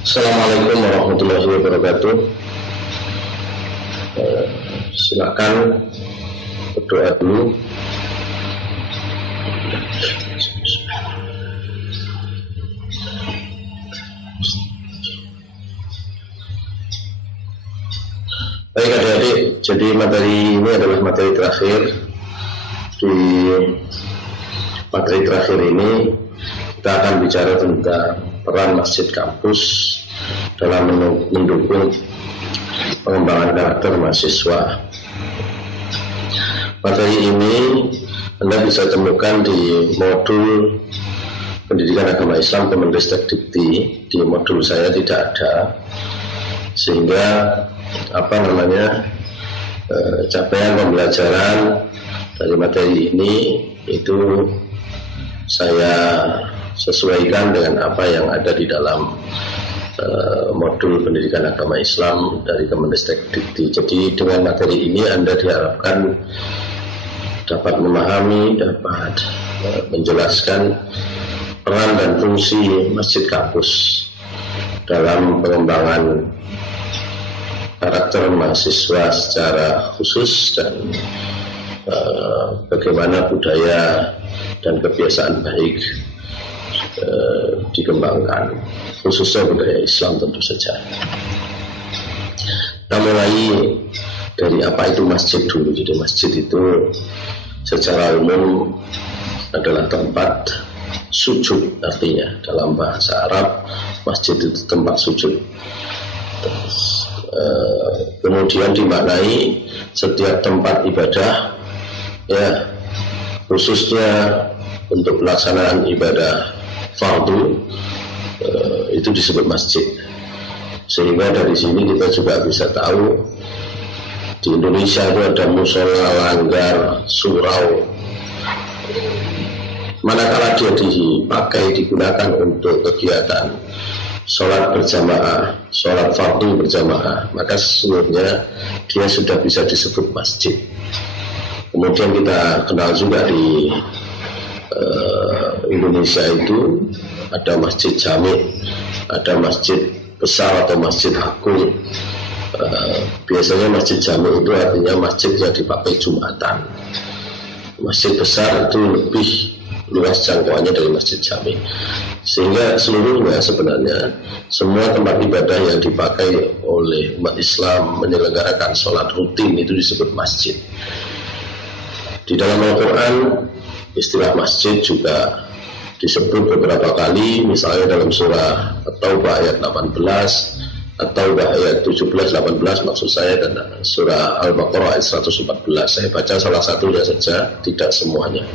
Assalamualaikum warahmatullahi wabarakatuh. Silakan berdoa dulu. Baik adik-adik, jadi materi ini adalah materi terakhir. Di materi terakhir ini kita akan bicara tentang peran masjid kampus dalam mendukung pengembangan karakter mahasiswa. Materi ini Anda bisa temukan di modul Pendidikan Agama Islam Kemendikbud. Di modul saya tidak ada, sehingga capaian pembelajaran dari materi ini itu saya sesuaikan dengan apa yang ada di dalam modul Pendidikan Agama Islam dari Kemendikbud. Jadi dengan materi ini Anda diharapkan dapat memahami, dapat menjelaskan peran dan fungsi masjid kampus dalam pengembangan karakter mahasiswa secara khusus dan bagaimana budaya dan kebiasaan baik dikembangkan, khususnya budaya Islam tentu saja. Kita mulai dari apa itu masjid dulu. Jadi masjid itu secara umum adalah tempat sujud, artinya dalam bahasa Arab masjid itu tempat sujud. Kemudian dimaknai setiap tempat ibadah, ya, khususnya untuk pelaksanaan ibadah fardu, itu disebut masjid. Sehingga dari sini kita juga bisa tahu di Indonesia itu ada musola, langgar, surau. Manakala dia digunakan untuk kegiatan sholat berjamaah, sholat fardu berjamaah, maka sesungguhnya dia sudah bisa disebut masjid. Kemudian kita kenal juga di Indonesia itu ada masjid jami, ada masjid besar atau masjid agung. Biasanya masjid jami itu artinya masjid yang dipakai Jumatan. Masjid besar itu lebih luas jangkauannya dari masjid jami, sehingga seluruhnya sebenarnya semua tempat ibadah yang dipakai oleh umat Islam menyelenggarakan sholat rutin itu disebut masjid. Di dalam Al-Quran istilah masjid juga disebut beberapa kali, misalnya dalam surah At-Taubah ayat 18, At-Taubah ayat 17-18 maksud saya, dan surah Al-Baqarah ayat 114. Saya baca salah satunya saja, tidak semuanya.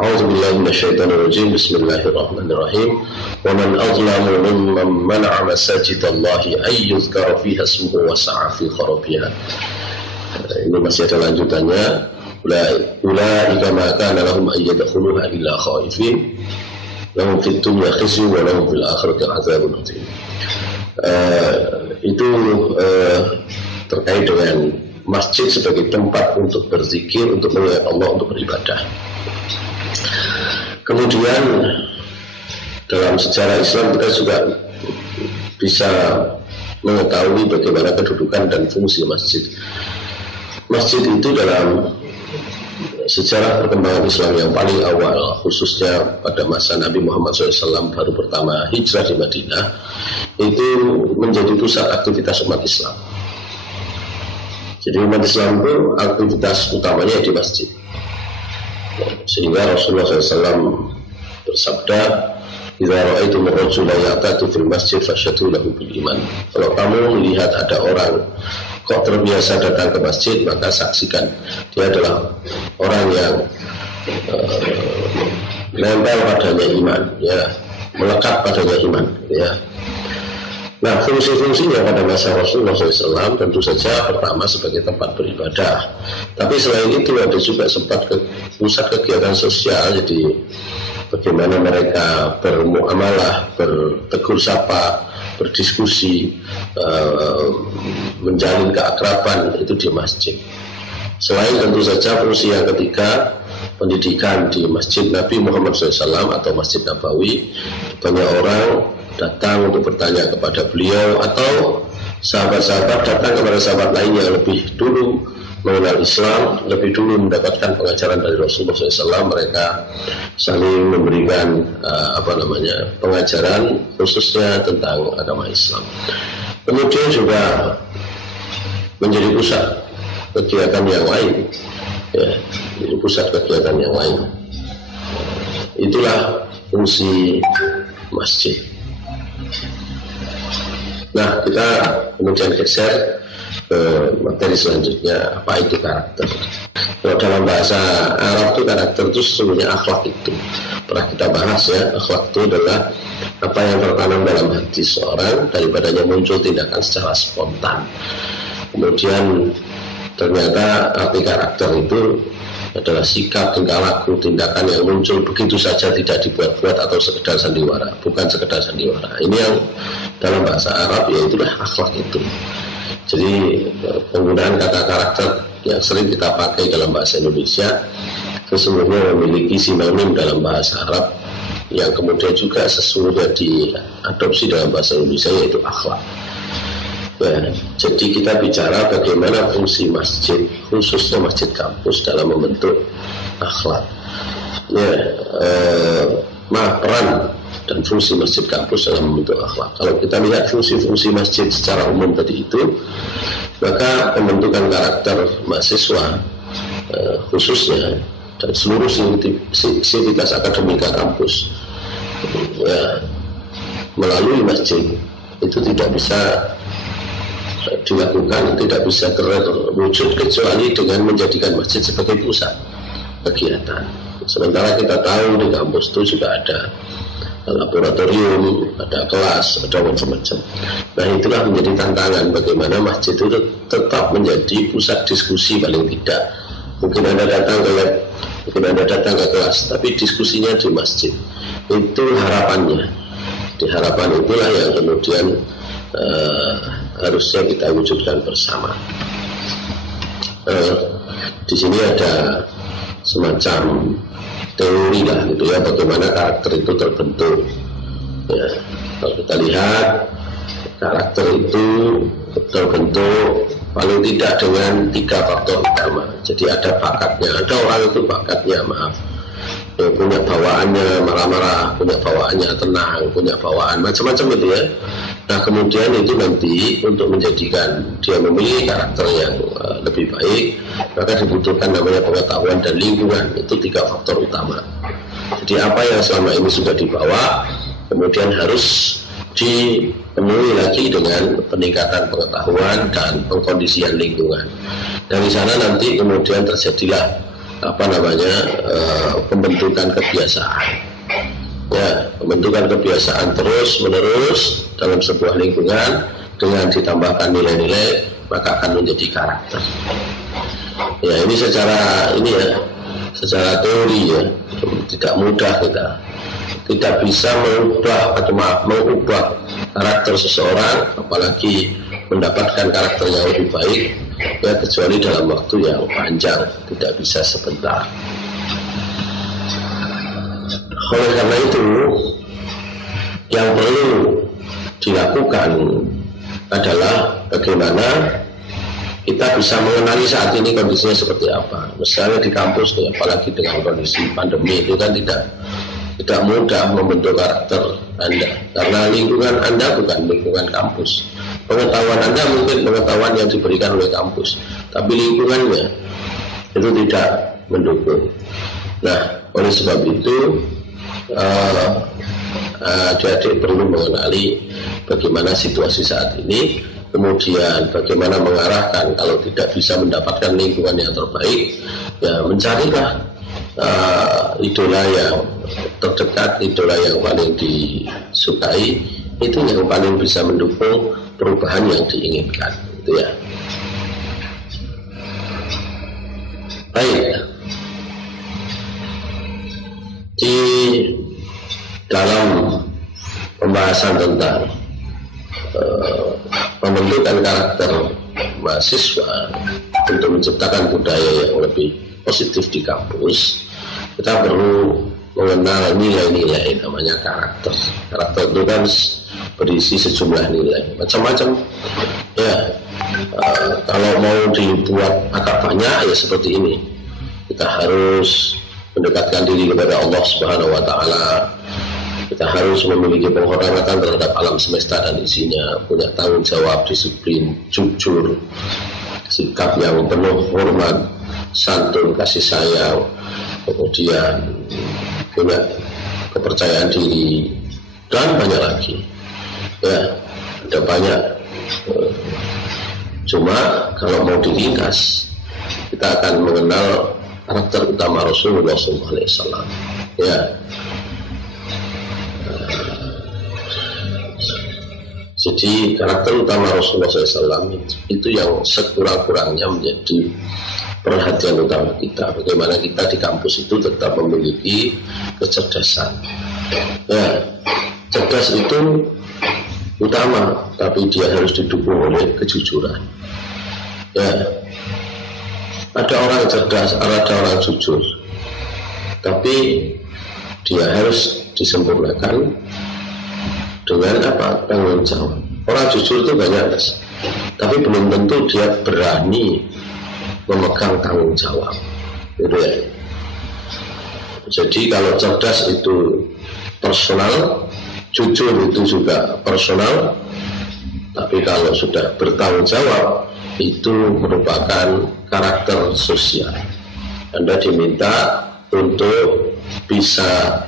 A'udzubillahi minasyaitonirrajim. Bismillahirrahmanirrahim. Wa man azlamu mimman mana'a masajidallahi ay yuzkara fiha ismuhu wa sa'a fi kharabiha. Ini masih ada lanjutannya. Ulaika ma kana lahum ay yadkhuluha illa khaifin lahum fid dunya khizyun wa lahum fil akhirati 'adzabun 'adzim. Itu terkait dengan masjid sebagai tempat untuk berzikir, untuk mengingat Allah, untuk beribadah. Kemudian dalam sejarah Islam kita juga bisa mengetahui bagaimana kedudukan dan fungsi masjid. Masjid itu dalam sejarah perkembangan Islam yang paling awal, khususnya pada masa Nabi Muhammad SAW baru pertama hijrah di Madinah, itu menjadi pusat aktivitas umat Islam. Jadi umat Islam itu aktivitas utamanya di masjid. Sehingga Rasulullah SAW bersabda, "Idza ra'aitum ar-rajula ya'tatu fil masjid fashhadu lahu bil iman." Kalau kamu melihat ada orang kok terbiasa datang ke masjid, maka saksikan dia adalah orang yang nempel padanya iman, ya, melekat padanya iman, ya. Nah, fungsi-fungsinya pada masa Rasulullah SAW tentu saja pertama sebagai tempat beribadah. Tapi selain itu ada juga sempat pusat kegiatan sosial. Jadi bagaimana mereka bermuamalah, bertegur sapa, berdiskusi, menjalin keakraban, itu di masjid. Selain tentu saja fungsi yang ketiga, pendidikan di Masjid Nabi Muhammad SAW atau Masjid Nabawi. Banyak orang datang untuk bertanya kepada beliau, atau sahabat-sahabat datang kepada sahabat lain yang lebih dulu mengenal Islam, lebih dulu mendapatkan pengajaran dari Rasulullah SAW. Mereka saling memberikan pengajaran khususnya tentang agama Islam. Kemudian juga menjadi pusat kegiatan yang lain, ya, menjadi pusat kegiatan yang lain. Itulah fungsi masjid. Nah, kita kemudian geser ke materi selanjutnya, apa itu karakter. Kalau dalam bahasa Arab itu karakter itu sesungguhnya akhlak itu pernah kita bahas ya. Akhlak itu adalah apa yang tertanam dalam hati seorang daripadanya muncul tindakan secara spontan. Kemudian ternyata arti karakter itu adalah sikap, tingkah laku, tindakan yang muncul begitu saja, tidak dibuat-buat atau sekedar sandiwara, bukan sekedar sandiwara. Ini yang dalam bahasa Arab yaitulah akhlak itu. Jadi penggunaan kata karakter yang sering kita pakai dalam bahasa Indonesia sesungguhnya memiliki sinonim dalam bahasa Arab yang kemudian juga sesungguhnya diadopsi dalam bahasa Indonesia, yaitu akhlak. Ya, jadi kita bicara bagaimana fungsi masjid, khususnya masjid kampus dalam membentuk akhlak. Ya, peran dan fungsi masjid kampus dalam membentuk akhlak. Kalau kita lihat fungsi-fungsi masjid secara umum tadi itu, maka pembentukan karakter mahasiswa khususnya dan seluruh sivitas akademika kampus ya, melalui masjid itu tidak bisa dilakukan, tidak bisa terwujud kecuali dengan menjadikan masjid sebagai pusat kegiatan. Sementara kita tahu di kampus itu juga ada laboratorium, ada kelas, ada macam-macam. Nah, itulah menjadi tantangan bagaimana masjid itu tetap menjadi pusat diskusi paling tidak. Mungkin Anda datang ke lab, mungkin Anda datang ke kelas, tapi diskusinya di masjid. Itu harapannya. Di harapan itulah yang kemudian harusnya kita wujudkan bersama. Di sini ada semacam teori lah gitu ya, bagaimana karakter itu terbentuk. Ya, kalau kita lihat karakter itu terbentuk paling tidak dengan 3 faktor utama. Jadi ada bakatnya, ada orang itu bakatnya ya, punya bawaannya marah-marah, punya bawaannya tenang, punya bawaan macam-macam itu ya. Nah, kemudian itu nanti untuk menjadikan dia memiliki karakter yang lebih baik, maka dibutuhkan namanya pengetahuan dan lingkungan. Itu 3 faktor utama. Jadi apa yang selama ini sudah dibawa, kemudian harus dipenuhi lagi dengan peningkatan pengetahuan dan pengkondisian lingkungan. Dari sana nanti kemudian terjadilah pembentukan kebiasaan. Ya, pembentukan kebiasaan terus menerus dalam sebuah lingkungan dengan ditambahkan nilai-nilai, maka akan menjadi karakter. Ya, ini secara teori ya, tidak mudah, kita tidak bisa mengubah karakter seseorang, apalagi mendapatkan karakter yang lebih baik ya, kecuali dalam waktu yang panjang, tidak bisa sebentar. Oleh karena itu, yang perlu dilakukan adalah bagaimana kita bisa mengenali saat ini kondisinya seperti apa. Misalnya di kampus, apalagi dengan kondisi pandemi itu kan tidak mudah membentuk karakter Anda, karena lingkungan Anda bukan lingkungan kampus. Pengetahuan Anda mungkin pengetahuan yang diberikan oleh kampus, tapi lingkungannya itu tidak mendukung. Nah, oleh sebab itu adik-adik perlu mengenali bagaimana situasi saat ini, kemudian bagaimana mengarahkan. Kalau tidak bisa mendapatkan lingkungan yang terbaik, ya mencarilah idola yang terdekat, idola yang paling disukai, itu yang paling bisa mendukung perubahan yang diinginkan, gitu ya. Baik. Di dalam pembahasan tentang pembentukan karakter mahasiswa untuk menciptakan budaya yang lebih positif di kampus, kita perlu mengenal nilai-nilai, namanya karakter. Karakter itu kan berisi sejumlah nilai, macam-macam. Ya, kalau mau dibuat agak banyak ya seperti ini. Kita harus mendekatkan diri kepada Allah Subhanahu wa Ta'ala. Kita harus memiliki penghormatan terhadap alam semesta dan isinya, punya tanggung jawab, disiplin, jujur, sikap yang penuh hormat, santun, kasih sayang, kemudian punya kepercayaan diri, dan banyak lagi. Ya, ada banyak. Cuma kalau mau diringkas, kita akan mengenal karakter utama Rasulullah SAW. Ya. Jadi karakter utama Rasulullah SAW itu yang sekurang-kurangnya menjadi perhatian utama kita. Bagaimana kita di kampus itu tetap memiliki kecerdasan. Ya, cerdas itu utama, tapi dia harus didukung oleh kejujuran. Ya, ada orang cerdas, ada orang jujur, tapi dia harus disempurnakan dengan apa? Tanggung jawab. Orang jujur itu banyak, tapi belum tentu dia berani memegang tanggung jawab. Gitu ya. Jadi kalau cerdas itu personal, jujur itu juga personal, tapi kalau sudah bertanggung jawab itu merupakan karakter sosial. Anda diminta untuk bisa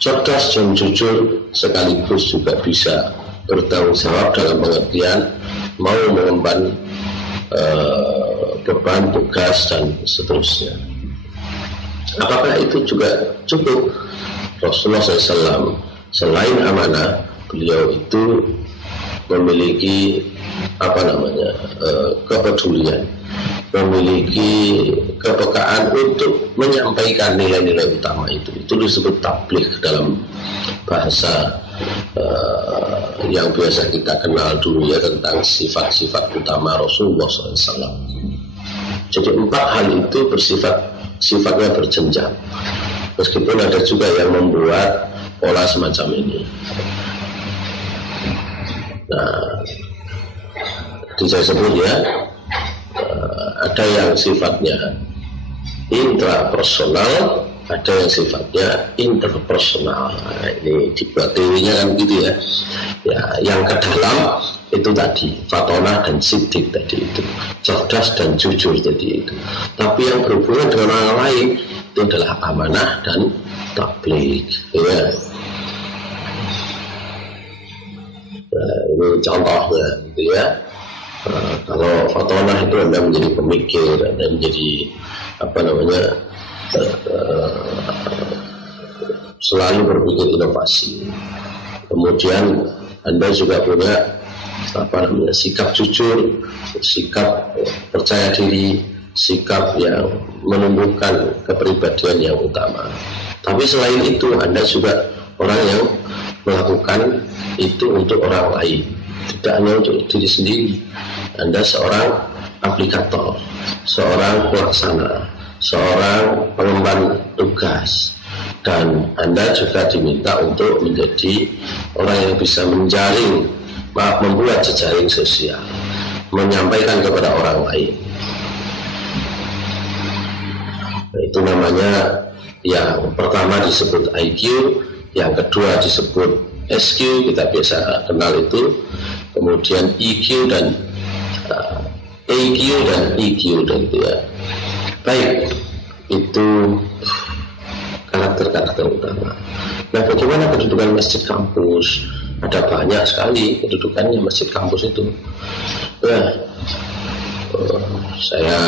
cerdas dan jujur sekaligus juga bisa bertanggung jawab dalam pengertian mau mengemban beban, tugas, dan seterusnya. Apakah itu juga cukup? Rasulullah SAW selain amanah, beliau itu memiliki kepedulian, memiliki kepekaan untuk menyampaikan nilai-nilai utama itu. Itu disebut tabligh dalam bahasa yang biasa kita kenal dulu ya, tentang sifat-sifat utama Rasulullah SAW. Jadi 4 hal itu sifatnya berjenjang, meskipun ada juga yang membuat pola semacam ini. Nah, tadi saya sebut ya, ada yang sifatnya intrapersonal, ada yang sifatnya interpersonal. Nah, ini dibuat teorinya kan gitu ya. Ya, yang ke dalam itu tadi fatonah dan sidik tadi itu, cerdas dan jujur tadi itu. Tapi yang berhubungan dengan orang lain itu adalah amanah dan tabligh. Ya. Nah, ini contohnya gitu ya. Kalau fatonah itu Anda menjadi pemikir, Anda menjadi selalu berpikir inovasi. Kemudian Anda juga punya sikap jujur, sikap percaya diri, sikap yang menumbuhkan kepribadian yang utama. Tapi selain itu Anda juga orang yang melakukan itu untuk orang lain, tidak hanya untuk diri sendiri. Anda seorang aplikator, seorang pelaksana, seorang pengemban tugas, dan Anda juga diminta untuk menjadi orang yang bisa membuat jejaring sosial, menyampaikan kepada orang lain. Nah, itu namanya yang pertama disebut IQ, yang kedua disebut SQ, kita biasa kenal itu, kemudian EQ dan AQ dan EQ dan itu ya. Baik, itu karakter-karakter utama. Nah, bagaimana kedudukan masjid kampus? Ada banyak sekali kedudukannya masjid kampus itu. Ya, saya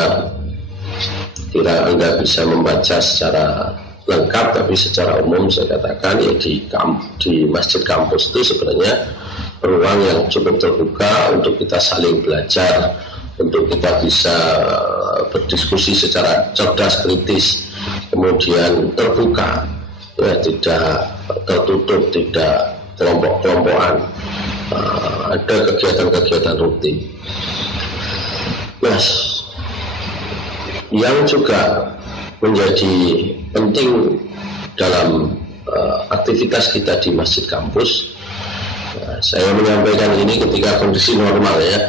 kira Anda bisa membaca secara lengkap, tapi secara umum saya katakan ya di masjid kampus itu sebenarnya ruang yang cukup terbuka untuk kita saling belajar, untuk kita bisa berdiskusi secara cerdas, kritis, kemudian terbuka, ya, tidak tertutup, tidak kelompok-kelompokan. Ada kegiatan-kegiatan rutin. Nah, yang juga menjadi penting dalam aktivitas kita di masjid kampus. Nah, saya menyampaikan ini ketika kondisi normal ya,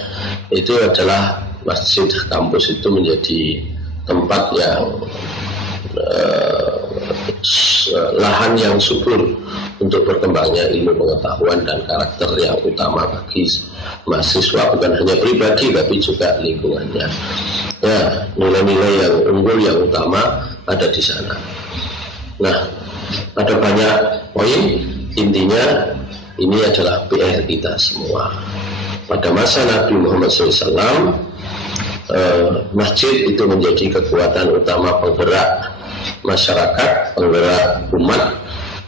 itu adalah masjid kampus itu menjadi tempat yang lahan yang subur untuk berkembangnya ilmu pengetahuan dan karakter yang utama bagi mahasiswa, bukan hanya pribadi tapi juga lingkungannya. Ya, nilai-nilai yang unggul yang utama ada di sana. Nah, ada banyak poin, intinya ini adalah PR kita semua. Pada masa Nabi Muhammad SAW, masjid itu menjadi kekuatan utama penggerak masyarakat, penggerak umat,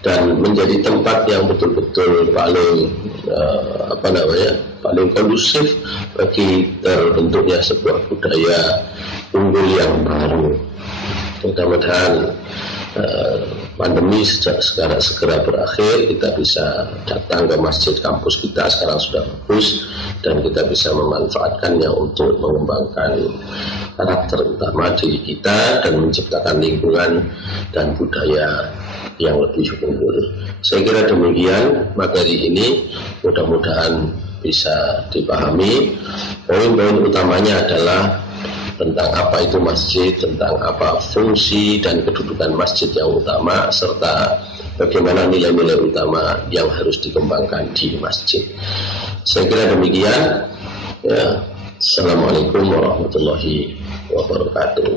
dan menjadi tempat yang betul-betul paling paling kondusif bagi terbentuknya sebuah budaya unggul yang baru. Mudah-mudahan pandemi segera berakhir, kita bisa datang ke masjid kampus kita, sekarang sudah bagus, dan kita bisa memanfaatkannya untuk mengembangkan karakter utama diri kita dan menciptakan lingkungan dan budaya yang lebih unggul. Saya kira demikian materi ini, mudah-mudahan bisa dipahami. Poin-poin utamanya adalah tentang apa itu masjid, tentang apa fungsi dan kedudukan masjid yang utama, serta bagaimana nilai-nilai utama yang harus dikembangkan di masjid. Saya kira demikian. Ya. Assalamualaikum warahmatullahi wabarakatuh.